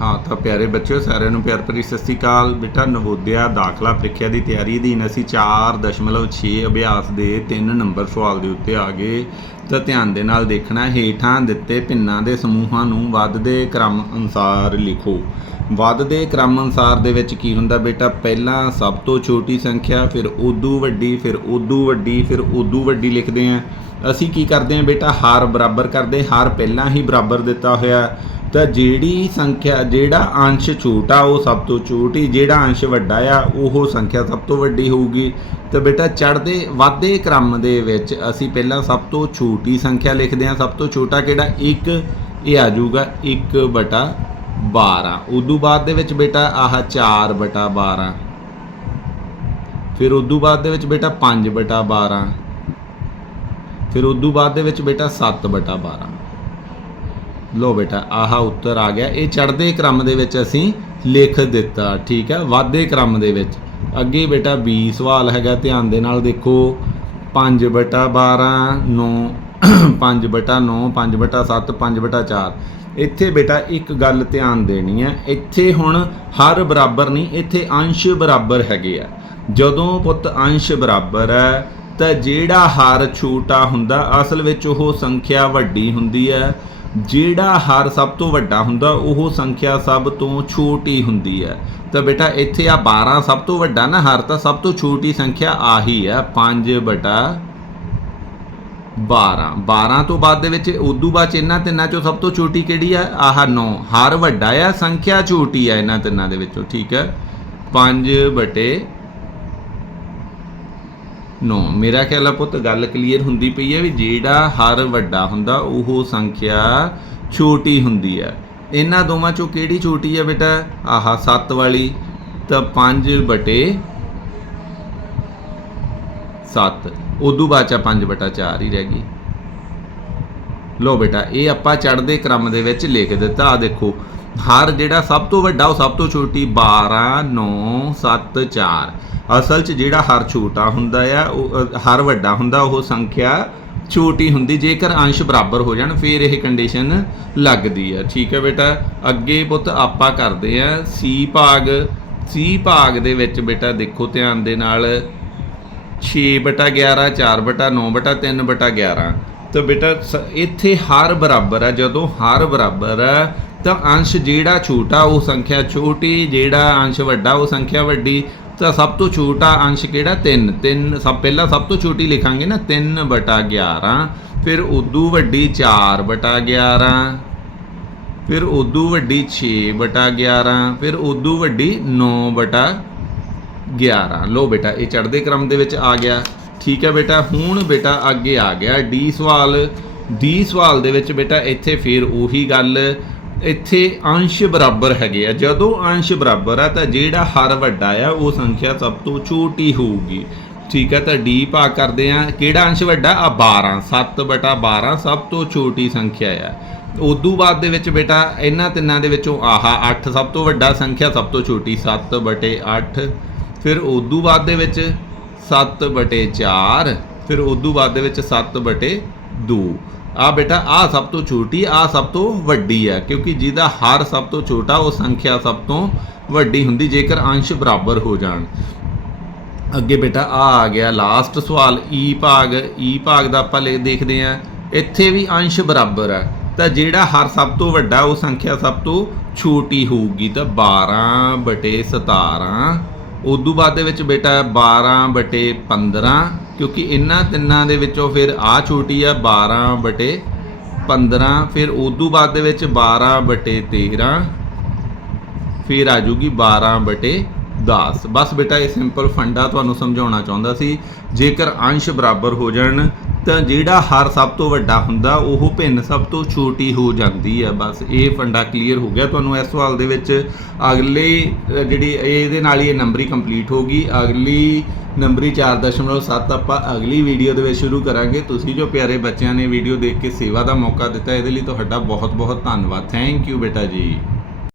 ਹਾਂ, ਤਾਂ ਪਿਆਰੇ ਬੱਚਿਓ, ਸਾਰਿਆਂ ਨੂੰ ਪਿਆਰ ਭਰੀ ਸਤਿ ਸ੍ਰੀ ਅਕਾਲ। ਬੇਟਾ ਨਵੋਦਿਆ ਦਾਖਲਾ ਪ੍ਰੀਖਿਆ ਦੀ ਤਿਆਰੀ ਅਧੀਨ ਅਸੀਂ 4.6 ਅਭਿਆਸ ਦੇ 3 ਨੰਬਰ ਸਵਾਲ ਦੇ ਉੱਤੇ ਆ ਗਏ। ਤਾਂ ਧਿਆਨ ਦੇ ਨਾਲ ਦੇਖਣਾ, ਹੇਠਾਂ ਦਿੱਤੇ ਭਿੰਨਾਂ ਦੇ ਸਮੂਹਾਂ ਨੂੰ ਵੱਧਦੇ ਕ੍ਰਮ ਅਨੁਸਾਰ ਲਿਖੋ। ਵੱਧਦੇ ਕ੍ਰਮ ਅਨੁਸਾਰ ਦੇ ਵਿੱਚ ਕੀ ਹੁੰਦਾ ਬੇਟਾ? ਪਹਿਲਾਂ ਸਭ ਤੋਂ ਛੋਟੀ ਸੰਖਿਆ, ਫਿਰ ਉਦੋਂ ਵੱਡੀ, ਫਿਰ ਉਦੋਂ ਵੱਡੀ, ਫਿਰ ਉਦੋਂ ਵੱਡੀ ਲਿਖਦੇ ਆਂ। ਅਸੀਂ ਕੀ ਕਰਦੇ ਆਂ ਬੇਟਾ? ਹਾਰ ਬਰਾਬਰ ਕਰਦੇ, ਹਾਰ ਪਹਿਲਾਂ ਹੀ ਬਰਾਬਰ ਦਿੱਤਾ ਹੋਇਆ। ਤਾਂ ਜਿਹੜੀ ਸੰਖਿਆ, ਜਿਹੜਾ ਅੰਸ਼ ਛੋਟਾ, ਉਹ ਸਭ ਤੋਂ ਛੋਟੀ, ਜਿਹੜਾ ਅੰਸ਼ ਵੱਡਾ ਆ, ਉਹ ਸੰਖਿਆ ਸਭ ਤੋਂ ਵੱਡੀ ਹੋਊਗੀ। ਤਾਂ ਬੇਟਾ, ਚੜ੍ਹਦੇ, ਵਾਧੇ ਕ੍ਰਮ ਦੇ ਵਿੱਚ ਅਸੀਂ ਪਹਿਲਾਂ ਸਭ ਤੋਂ ਛੋਟੀ ਸੰਖਿਆ ਲਿਖਦੇ ਹਾਂ। ਸਭ ਤੋਂ ਛੋਟਾ ਕਿਹੜਾ? 1 ਇਹ ਆ ਜਾਊਗਾ 1 ਬਟਾ 12 ਉਦੋਂ ਬਾਅਦ ਦੇ ਵਿੱਚ ਬੇਟਾ, ਆਹ 4 ਬਟਾ 12 ਫਿਰ ਉਦੋਂ ਬਾਅਦ ਦੇ ਵਿੱਚ ਬੇਟਾ 5 ਬਟਾ 12 ਫਿਰ ਉਦੋਂ ਬਾਅਦ ਦੇ ਵਿੱਚ ਬੇਟਾ 7 ਬਟਾ 12 ਲੋ ਬੇਟਾ, ਆਹਾ ਉੱਤਰ ਆ ਗਿਆ। ਇਹ ਚੜ੍ਹਦੇ ਕ੍ਰਮ ਦੇ ਵਿੱਚ ਅਸੀਂ ਲਿਖ ਦਿੱਤਾ, ਠੀਕ ਹੈ? ਵਾਧੇ ਕ੍ਰਮ ਦੇ ਵਿੱਚ। ਅੱਗੇ ਬੇਟਾ 20 ਸਵਾਲ ਹੈਗਾ, ਧਿਆਨ ਦੇ ਨਾਲ ਦੇਖੋ। 5 ਬਟਾ 12 9 5 ਬਟਾ 9 5 ਬਟਾ 7 5 ਬਟਾ 4 ਇੱਥੇ ਬੇਟਾ ਇੱਕ ਗੱਲ ਧਿਆਨ ਦੇਣੀ ਹੈ। ਇੱਥੇ ਹੁਣ ਹਰ ਬਰਾਬਰ ਨਹੀਂ, ਇੱਥੇ ਅੰਸ਼ ਬਰਾਬਰ ਹੈਗੇ ਆ। ਜਦੋਂ ਪੁੱਤ ਅੰਸ਼ ਬਰਾਬਰ ਹੈ, ਤਾਂ ਜਿਹੜਾ ਹਰ ਛੋਟਾ ਹੁੰਦਾ, ਅਸਲ ਵਿੱਚ ਉਹ ਸੰਖਿਆ ਵੱਡੀ ਹੁੰਦੀ ਹੈ। ਜਿਹੜਾ ਹਰ ਸਭ ਤੋਂ ਵੱਡਾ ਹੁੰਦਾ, ਉਹ ਸੰਖਿਆ ਸਭ ਤੋਂ ਛੋਟੀ ਹੁੰਦੀ ਹੈ। ਤਾਂ ਬੇਟਾ, ਇੱਥੇ ਆ 12 ਸਭ ਤੋਂ ਵੱਡਾ ਨਾ ਹਰ, ਤਾਂ ਸਭ ਤੋਂ ਛੋਟੀ ਸੰਖਿਆ ਆਹੀ ਹੈ 5 ਬਟਾ 12 12 ਤੋਂ ਬਾਅਦ ਦੇ ਵਿੱਚ ਉਦੋਂ ਬਾਅਦ 'ਚ ਇਹਨਾਂ ਤਿੰਨਾਂ ਚੋਂ ਸਭ ਤੋਂ ਛੋਟੀ ਕਿਹੜੀ ਹੈ? ਆਹ 9 ਹਰ ਵੱਡਾ ਆ, ਸੰਖਿਆ ਛੋਟੀ ਆ ਇਹਨਾਂ ਤਿੰਨਾਂ ਦੇ ਵਿੱਚੋਂ, ਠੀਕ ਹੈ? 5 ਬਟੇ 9 ਮੇਰਾ ਖਿਆਲ ਆ ਪੁੱਤ, ਗੱਲ ਕਲੀਅਰ ਹੁੰਦੀ ਪਈ ਹੈ ਵੀ ਜਿਹੜਾ ਹਰ ਵੱਡਾ ਹੁੰਦਾ, ਉਹ ਸੰਖਿਆ ਛੋਟੀ ਹੁੰਦੀ ਹੈ ਇਹਨਾਂ ਦੋਵਾਂ ਚੋਂ ਕਿਹੜੀ ਛੋਟੀ ਹੈ ਬੇਟਾ? ਆਹ 7 ਵਾਲੀ, ਤਾਂ 5 ਬਟੇ 7 ਉਦੋਂ ਬਾਅਦ ਚ 5 ਬਟਾ 4 ਹੀ ਰਹਿ ਗਈ। ਲੋ ਬੇਟਾ, ਇਹ ਆਪਾਂ ਚੜ੍ਹਦੇ ਕ੍ਰਮ ਦੇ ਵਿੱਚ ਲਿਖ ਦਿੱਤਾ ਆ ਦੇਖੋ। ਹਰ ਜਿਹੜਾ ਸਭ ਤੋਂ ਵੱਡਾ, ਉਹ ਸਭ ਤੋਂ ਛੋਟੀ 12 9 7 4 ਅਸਲ 'ਚ ਜਿਹੜਾ ਹਰ ਛੋਟਾ ਹੁੰਦਾ ਆ, ਉਹ ਹਰ ਵੱਡਾ ਹੁੰਦਾ, ਉਹ ਸੰਖਿਆ ਛੋਟੀ ਹੁੰਦੀ। ਜੇਕਰ ਅੰਸ਼ ਬਰਾਬਰ ਹੋ ਜਾਣ, ਫਿਰ ਇਹ ਕੰਡੀਸ਼ਨ ਲੱਗਦੀ ਹੈ ਠੀਕ ਹੈ ਬੇਟਾ? ਅੱਗੇ ਪੁੱਤ ਆਪਾਂ ਕਰਦੇ ਆ ਸੀ ਭਾਗ। ਸੀ ਭਾਗ ਦੇ ਵਿੱਚ ਬੇਟਾ ਦੇਖੋ ਧਿਆਨ ਦੇ ਨਾਲ। 6 ਬਟਾ 11 4 ਬਟਾ 9 ਬਟਾ 3 ਬਟਾ 11 ਤਾਂ ਬੇਟਾ ਸ- ਇੱਥੇ ਹਰ ਬਰਾਬਰ ਆ। ਜਦੋਂ ਹਰ ਬਰਾਬਰ ਹੈ ਤਾਂ ਅੰਸ਼ ਜਿਹੜਾ ਛੋਟਾ ਉਹ ਸੰਖਿਆ ਛੋਟੀ, ਜਿਹੜਾ ਅੰਸ਼ ਵੱਡਾ ਉਹ ਸੰਖਿਆ ਵੱਡੀ, ਤਾਂ ਸਭ ਤੋਂ ਛੋਟਾ ਅੰਸ਼ ਕਿਹੜਾ? 3 3 ਸਭ ਪਹਿਲਾਂ ਸਭ ਤੋਂ ਛੋਟੀ ਲਿਖਾਂਗੇ ਨਾ। 3 ਬਟਾ 11 ਫਿਰ ਉਦੋਂ ਵੱਡੀ 4 ਬਟਾ 11 ਫਿਰ ਉਦੋਂ ਵੱਡੀ 6 ਬਟਾ 11 ਫਿਰ ਉਦੋਂ ਵੱਡੀ 9 ਬਟਾ 11 ਲੋ ਬੇਟਾ, ਇਹ ਚੜ੍ਹਦੇ ਕ੍ਰਮ ਦੇ ਵਿੱਚ ਆ ਗਿਆ। ਠੀਕ ਹੈ ਬੇਟਾ, ਹੁਣ ਬੇਟਾ ਅੱਗੇ ਆ ਗਿਆ ਡੀ ਸਵਾਲ। ਡੀ ਸਵਾਲ ਦੇ ਵਿੱਚ ਬੇਟਾ ਇੱਥੇ ਫੇਰ ਉਹੀ ਗੱਲ। ਇੱਥੇ ਅੰਸ਼ ਬਰਾਬਰ ਹੈਗੇ ਆ। ਜਦੋਂ ਅੰਸ਼ ਬਰਾਬਰ ਆ, ਤਾਂ ਜਿਹੜਾ ਹਰ ਵੱਡਾ ਆ, ਉਹ ਸੰਖਿਆ ਸਭ ਤੋਂ ਛੋਟੀ ਹੋਊਗੀ। ਠੀਕ ਹੈ ਤਾਂ ਡੀ ਭਾਗ ਕਰਦੇ ਆ। ਕਿਹੜਾ ਅੰਸ਼ ਵੱਡਾ? ਆ 12 7 ਬਟਾ 12 ਸਭ ਤੋਂ ਛੋਟੀ ਸੰਖਿਆ ਆ। ਉਦੋਂ ਬਾਅਦ ਦੇ ਵਿੱਚ ਬੇਟਾ, ਇਹਨਾਂ ਤਿੰਨਾਂ ਦੇ ਵਿੱਚੋਂ ਆਹਾ 8 ਸਭ ਤੋਂ ਵੱਡਾ ਸੰਖਿਆ ਸਭ ਤੋਂ ਛੋਟੀ 7 ਬਟੇ 8 ਫਿਰ ਉਦੋਂ ਬਾਅਦ ਦੇ ਵਿੱਚ 7 ਬਟੇ 4 ਫਿਰ ਉਦੋਂ ਬਾਅਦ ਦੇ ਵਿੱਚ 7 ਬਟੇ 2 ਆ ਬੇਟਾ, ਆ ਸਭ ਤੋਂ ਛੋਟੀ, ਆ ਸਭ ਤੋਂ ਵੱਡੀ ਹੈ, ਕਿਉਂਕਿ ਜਿਹਦਾ ਹਰ ਸਭ ਤੋਂ ਛੋਟਾ, ਉਹ ਸੰਖਿਆ ਸਭ ਤੋਂ ਵੱਡੀ ਹੁੰਦੀ, ਜੇਕਰ ਅੰਸ਼ ਬਰਾਬਰ ਹੋ ਜਾਣ। ਅੱਗੇ ਬੇਟਾ, ਆ ਆ ਗਿਆ ਲਾਸਟ ਸਵਾਲ ਈ ਭਾਗ ਈ ਭਾਗ ਦਾ ਆਪਾਂ ਲੈ ਦੇਖਦੇ ਆ ਇੱਥੇ ਵੀ ਅੰਸ਼ ਬਰਾਬਰ ਹੈ, ਤਾਂ ਜਿਹੜਾ ਹਰ ਸਭ ਤੋਂ ਵੱਡਾ, ਉਹ ਸੰਖਿਆ ਸਭ ਤੋਂ ਛੋਟੀ ਹੋਊਗੀ, ਤਾਂ 12 ਬਟੇ 17 ਉਦੋਂ ਬਾਅਦ ਦੇ ਵਿੱਚ ਬੇਟਾ 12 ਬਟੇ 15 ਕਿਉਂਕਿ ਇਹਨਾਂ ਤਿੰਨਾਂ ਦੇ ਵਿੱਚੋਂ ਫਿਰ ਆ ਛੋਟੀ ਆ 12 ਬਟੇ 15 ਫਿਰ ਉਦੋਂ ਬਾਅਦ ਦੇ ਵਿੱਚ 12 ਬਟੇ 13 ਫਿਰ ਆ ਜੂਗੀ 12 ਬਟੇ 10 ਬਸ ਬੇਟਾ, ਇਹ ਸਿੰਪਲ ਫੰਡਾ ਤੁਹਾਨੂੰ ਸਮਝਾਉਣਾ ਚਾਹੁੰਦਾ ਸੀ, ਜੇਕਰ ਅੰਸ਼ ਬਰਾਬਰ ਹੋ ਜਾਣ, ਤਾਂ ਜਿਹੜਾ ਹਰ ਸਭ ਤੋਂ ਵੱਡਾ ਹੁੰਦਾ, ਉਹ ਭਿੰਨ ਸਭ ਤੋਂ ਛੋਟੀ ਹੋ ਜਾਂਦੀ ਹੈ ਬਸ ਇਹ ਫੰਡਾ ਕਲੀਅਰ ਹੋ ਗਿਆ ਤੁਹਾਨੂੰ ਇਸ ਸਵਾਲ ਦੇ ਵਿੱਚ। ਅਗਲੇ ਜਿਹੜੀ ਇਹਦੇ ਨਾਲ ਹੀ ਇਹ ਨੰਬਰੀ ਕੰਪਲੀਟ ਹੋਗੀ ਅਗਲੀ ਨੰਬਰੀ 4.7 ਆਪਾਂ ਅਗਲੀ ਵੀਡੀਓ ਦੇ ਵਿੱਚ ਸ਼ੁਰੂ ਕਰਾਂਗੇ। ਤੁਸੀਂ ਜੋ ਪਿਆਰੇ ਬੱਚਿਆਂ ਨੇ ਵੀਡੀਓ ਦੇਖ ਕੇ ਸੇਵਾ ਦਾ ਮੌਕਾ ਦਿੱਤਾ, ਇਹਦੇ ਲਈ ਤੁਹਾਡਾ ਬਹੁਤ ਬਹੁਤ ਧੰਨਵਾਦ। ਥੈਂਕ ਯੂ ਬੇਟਾ ਜੀ।